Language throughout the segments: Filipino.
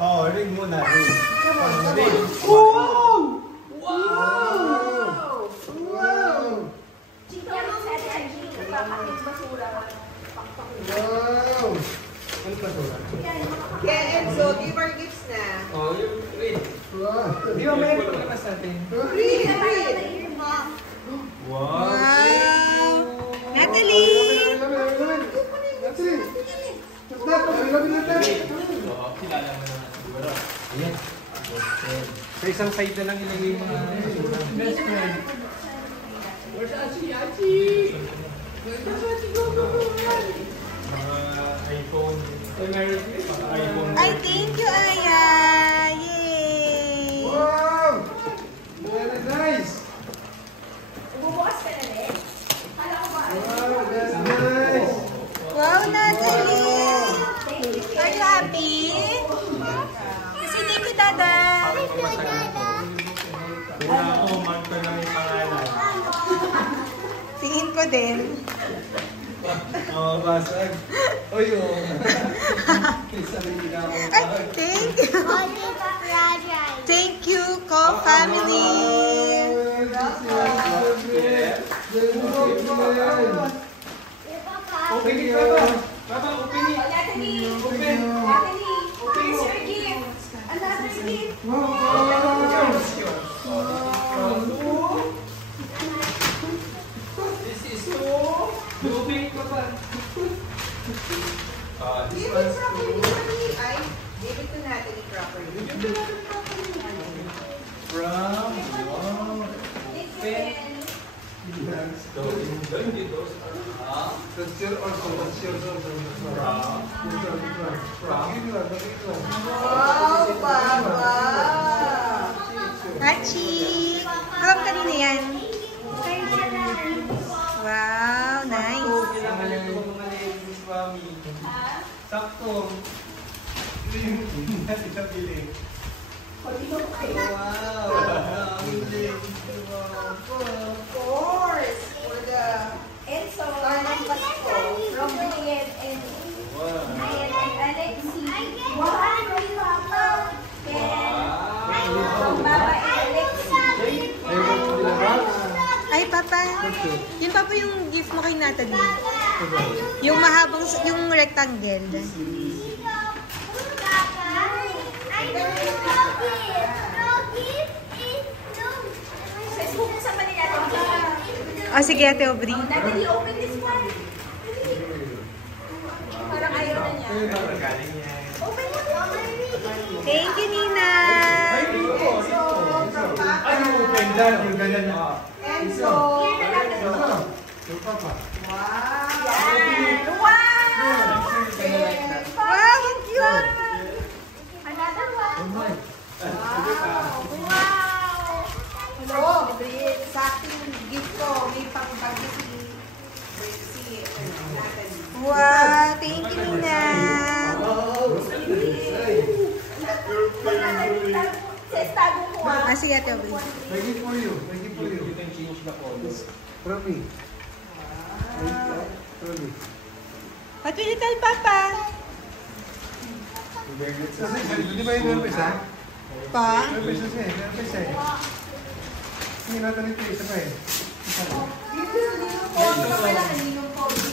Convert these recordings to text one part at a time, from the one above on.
Oh, ring muna, ring. Ring. Wow! Wow! Wow! Wow! Ano pa to? Yeah, Enzo, give our gifts na. Oh, yung ring. Wow! Di ba may pagkakas natin? Read, read. Wow! Natalie! Natalie! What's that? Kilala mo na siguro. Ayan. Sa isang side na lang ilagay mo na best friend. Where's Achi? Achi! Mga iPhone. Ay, meron mga iPhone. Ay, thank you, Aya! Yay! Wow! Very nice! Bumukas ka na rin. Kala ko ba? Wow, that's nice! Wow, Natalie! Are you happy? Kasi thank you, Dada! Una ako, mark ko lang yung pangalan. Tingin ko din. Oo, basag. Uy, oo. Sabi nila ako. Ay, thank you! Thank you, Co-Family! Open it, Papa. Papa, open it. Natalie! Open. Natalie! Here's your gift. Another gift. This is so. Open it, Papa. This Give it one's properly, Natalie. Ay, give it to Natalie properly. from. Wow. Thank you, Ben. That's your also, that's yours also. Wow, Papa! Hachi! Alam kanina yan. Wow, nice. Sakto. Yung nabili. Wow. Of course! For the Enzo, Arnold Pasco, from Brian and Alexi. Wow, Papa! From Baba and Alexi. Ay, Papa. Yun, Papa, yung gift mo kay Natalie. Yung mahabang, yung rectangle. Buksan ba ni Natalie? Oh, sige, Ate Aubrey. Natalie, open this one. Parang ayaw na niya. Open mo. Thank you, Nina. Enzo, from Papa. Ay, open dyan. Yung ganyan na. Enzo. Your papa. Wow! Yan! Wow! Wow, ang cute. Another one. Alright. Wow! Hello, sa ating gift ko, may pang-bagi si Natalie. Wow, thank you, Nina. Sa tago ko Ah, sige, Ate Aubrey. I give for you. I give for you. You can change the colors. From me. From me. What will you tell Papa? Di ba yung nervous, ha? Pa? Nervous siya eh. Nervous siya eh. Hindi natin ito isa pa eh. Isa pa.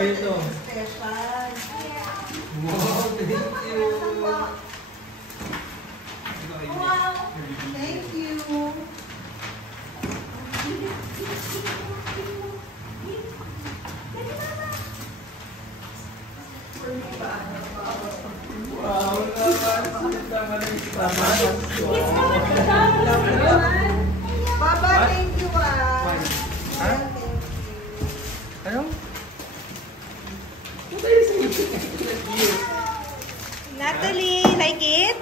Ito. Special. Wow, thank you. Wow! Thank you. Wow, naman yung tama. Baba, thank you ah. Ha? Ano? Natalie, like it?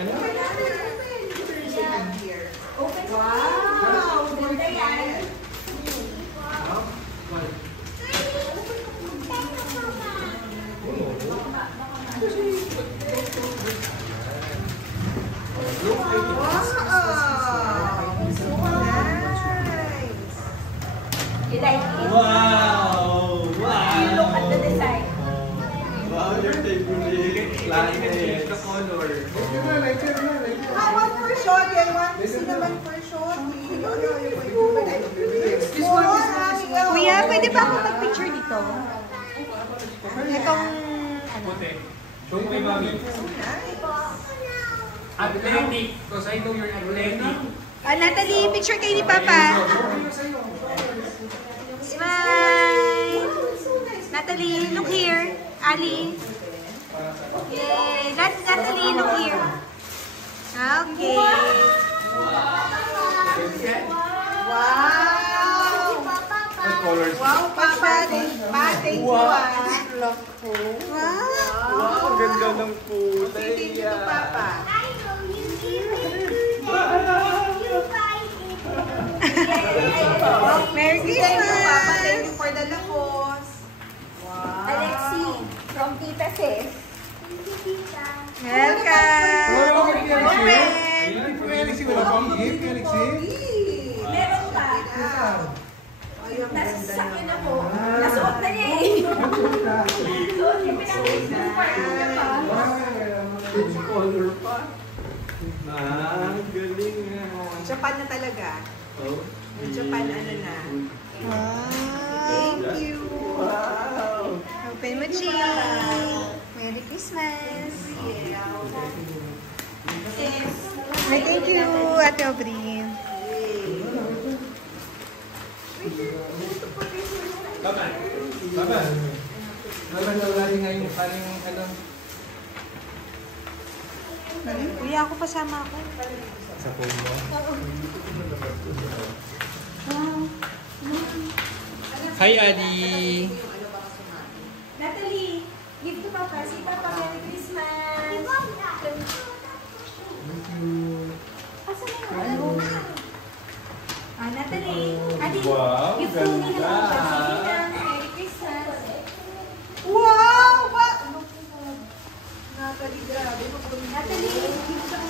Wow! Ganda yan. You like it? Wow! Wow! You look at the design. Wow, you're taking the color. Like it na, like it na, like Daddy, I want to see naman for shorty. Kuya, pwede ba ako mag-picture dito? Itong, ano? Show mo kay Mami. Athletic. Because I know you're athletic. Natalie, picture kayo ni Papa. Smile! Natalie, look here. Ali. Yay! Natalie, look here. Okay. Wow! Wow, Papa. Thank you, Wow, ganda ng kulay. Thank you, Papa. Merry Thank you, Papa. Thank you Christmas! for the lakos. Wow. Alexi, from Tita Sis. Welcome! Alexi, wala pa ang gift, Alexi. Meron pa. Nasa sasakyan ako. Nasuot na niya eh. Suot niya Color pa. Galing nga. Japan na talaga. Oh. Japan, ano na. Wow! Thank you. Wow. Open mo, Chi! Merry Christmas! Ay, thank you, Ate Aubrey. Baba. Baba. Baba na wala din ngayon. Paring ano. Kuya, ako pasama ako. Sa phone mo. Hi, Adi. Natalie, give to Papa. Si Papa, Merry Christmas. Asan na yung Natalie. Adi, Wow, give to Nina ganda. Papa. Sige na. Merry Christmas. Wow! Natalie, grabe. Natalie, give to Papa.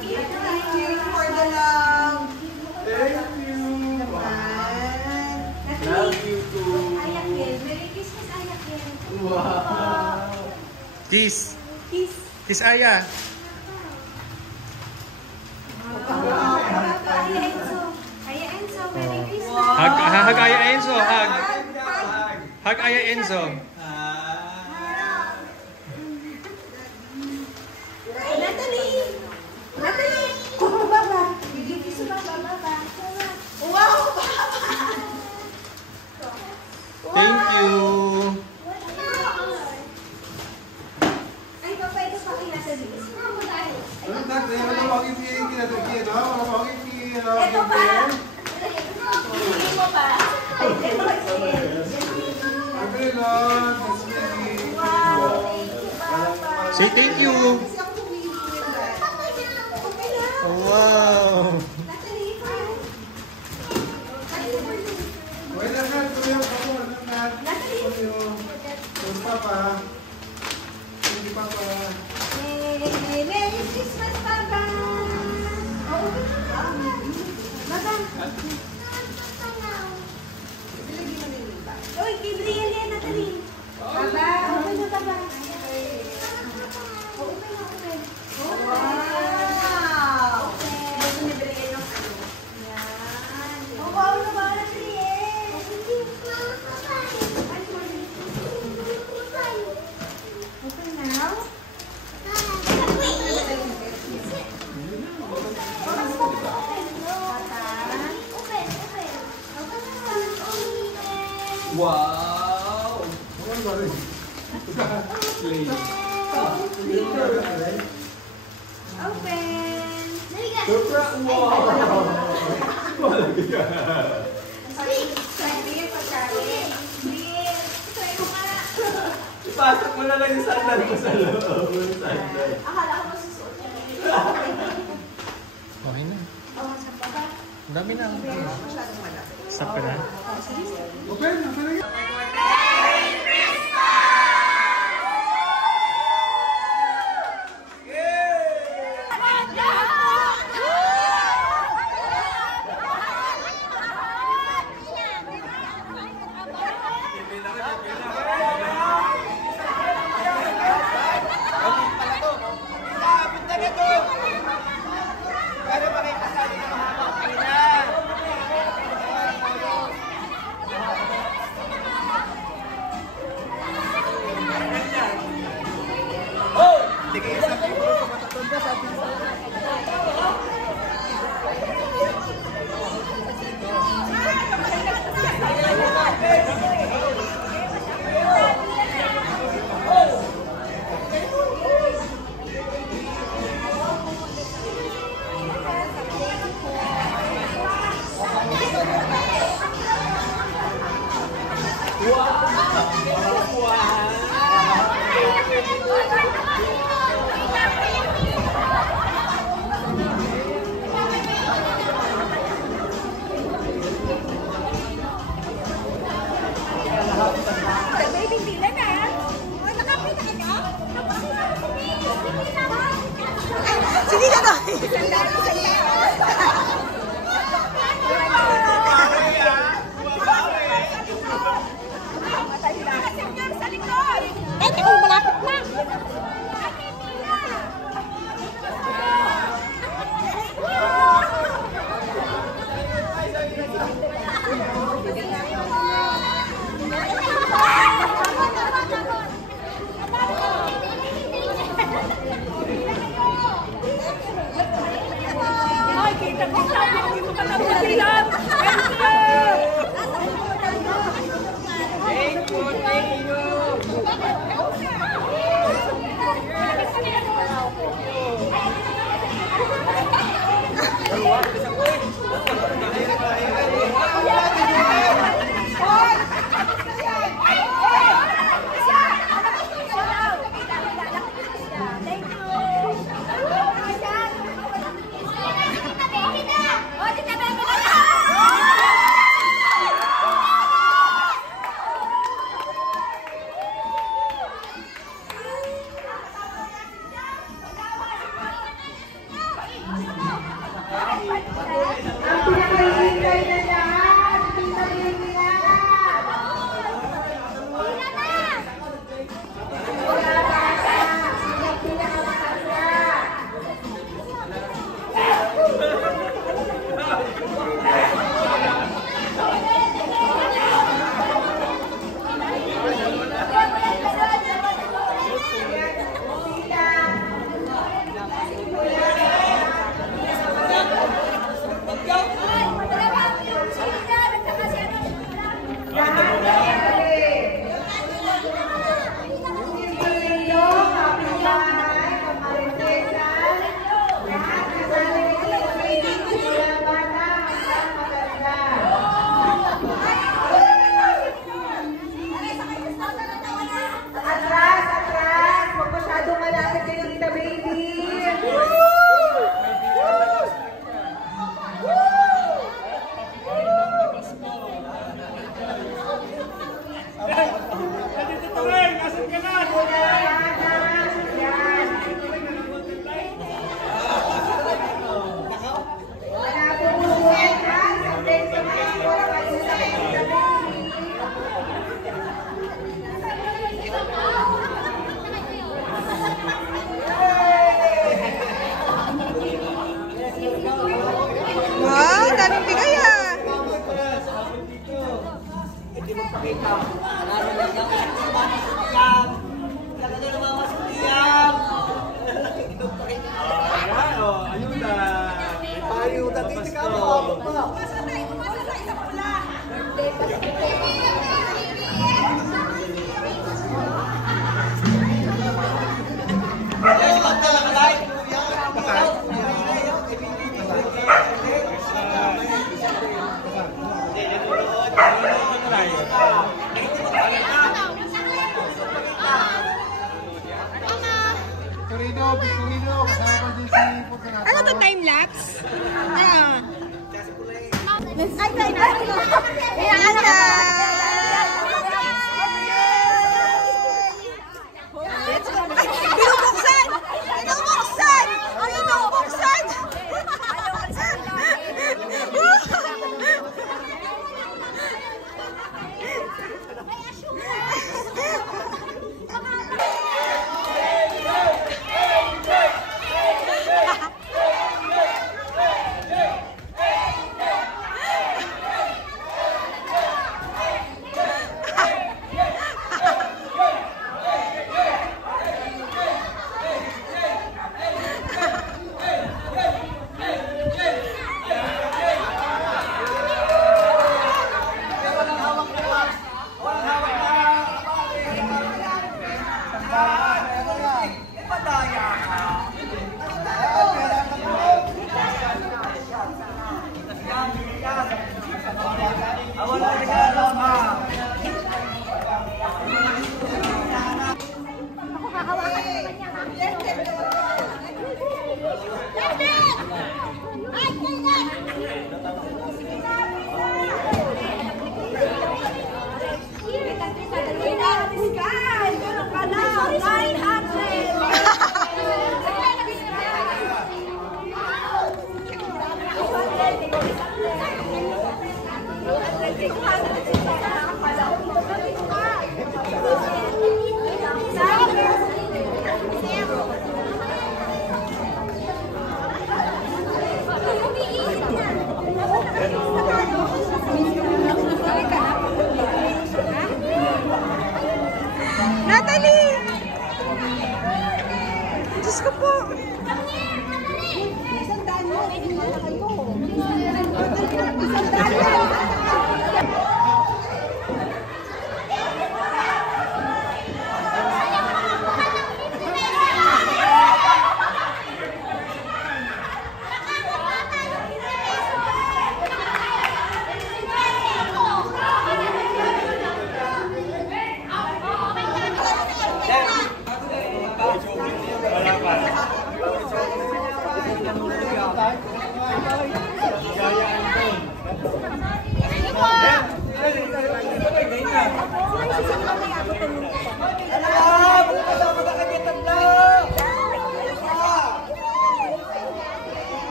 Thank you for the love. Thank you. Natalie, Love you too. ayak yan. Merry Christmas, ayak yan. Wow. Kiss. Kiss. Kiss Aya. Papa, Aya Enzo. Aya Enzo, Merry Christmas. Hug Aya Enzo. Hug. Hug Aya Enzo. Natalie! Natalie! Baba! Bigyan kiss sa Baba, Baba. Wow! Thank you. Ay, Papa, ito pa kay Natalie. Ito pa! Bigyan mo pa. Ay, ito pa. Wow! Thank you, Papa. Say thank you. Kasi ako pumili ko yung dad. Okay na. Wow. Natalie, for you. Natalie, for you. Natalie. Yay! Merry Christmas, Papa! Oh, Baba! Uy, kay Brielle yan, Natalie. Baba, open na, Baba. Open na, open. Wow! Gusto ni Brielle yung ano. Yan. Oh, wow naman, Brielle. Open now. Wow. Slay. Open. Super. Wow. Brielle, pagkain. Brielle, try mo nga. Ipasok mo na lang yung sandal mo sa loob. Sandal. Akala ko masusuot niya. Okay na. Oh, sa baba. Ang dami na. Masyadong malaki. Stop ka na. Sige ka to. Ay, takong malapit na. Ano to, time-lapse? Binubuksan! Binubuksan! Binubuksan!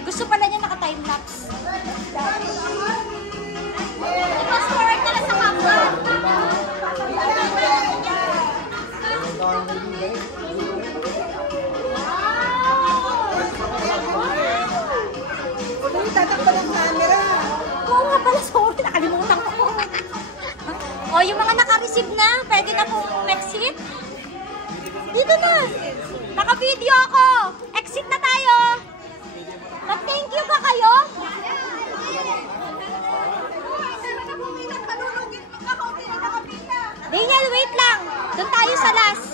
Gusto pala niya naka-time-lapse. Fast forward na lang sa camera. Tatakbo ng camera. Oo nga pala, sorry, nakalimutan ko. O, yung mga naka-receive na, pwede na pong exit. Dito na. Naka-video ako. Exit na tayo. Mag-thank you ba kayo? Daniel, wait lang. Doon tayo sa last.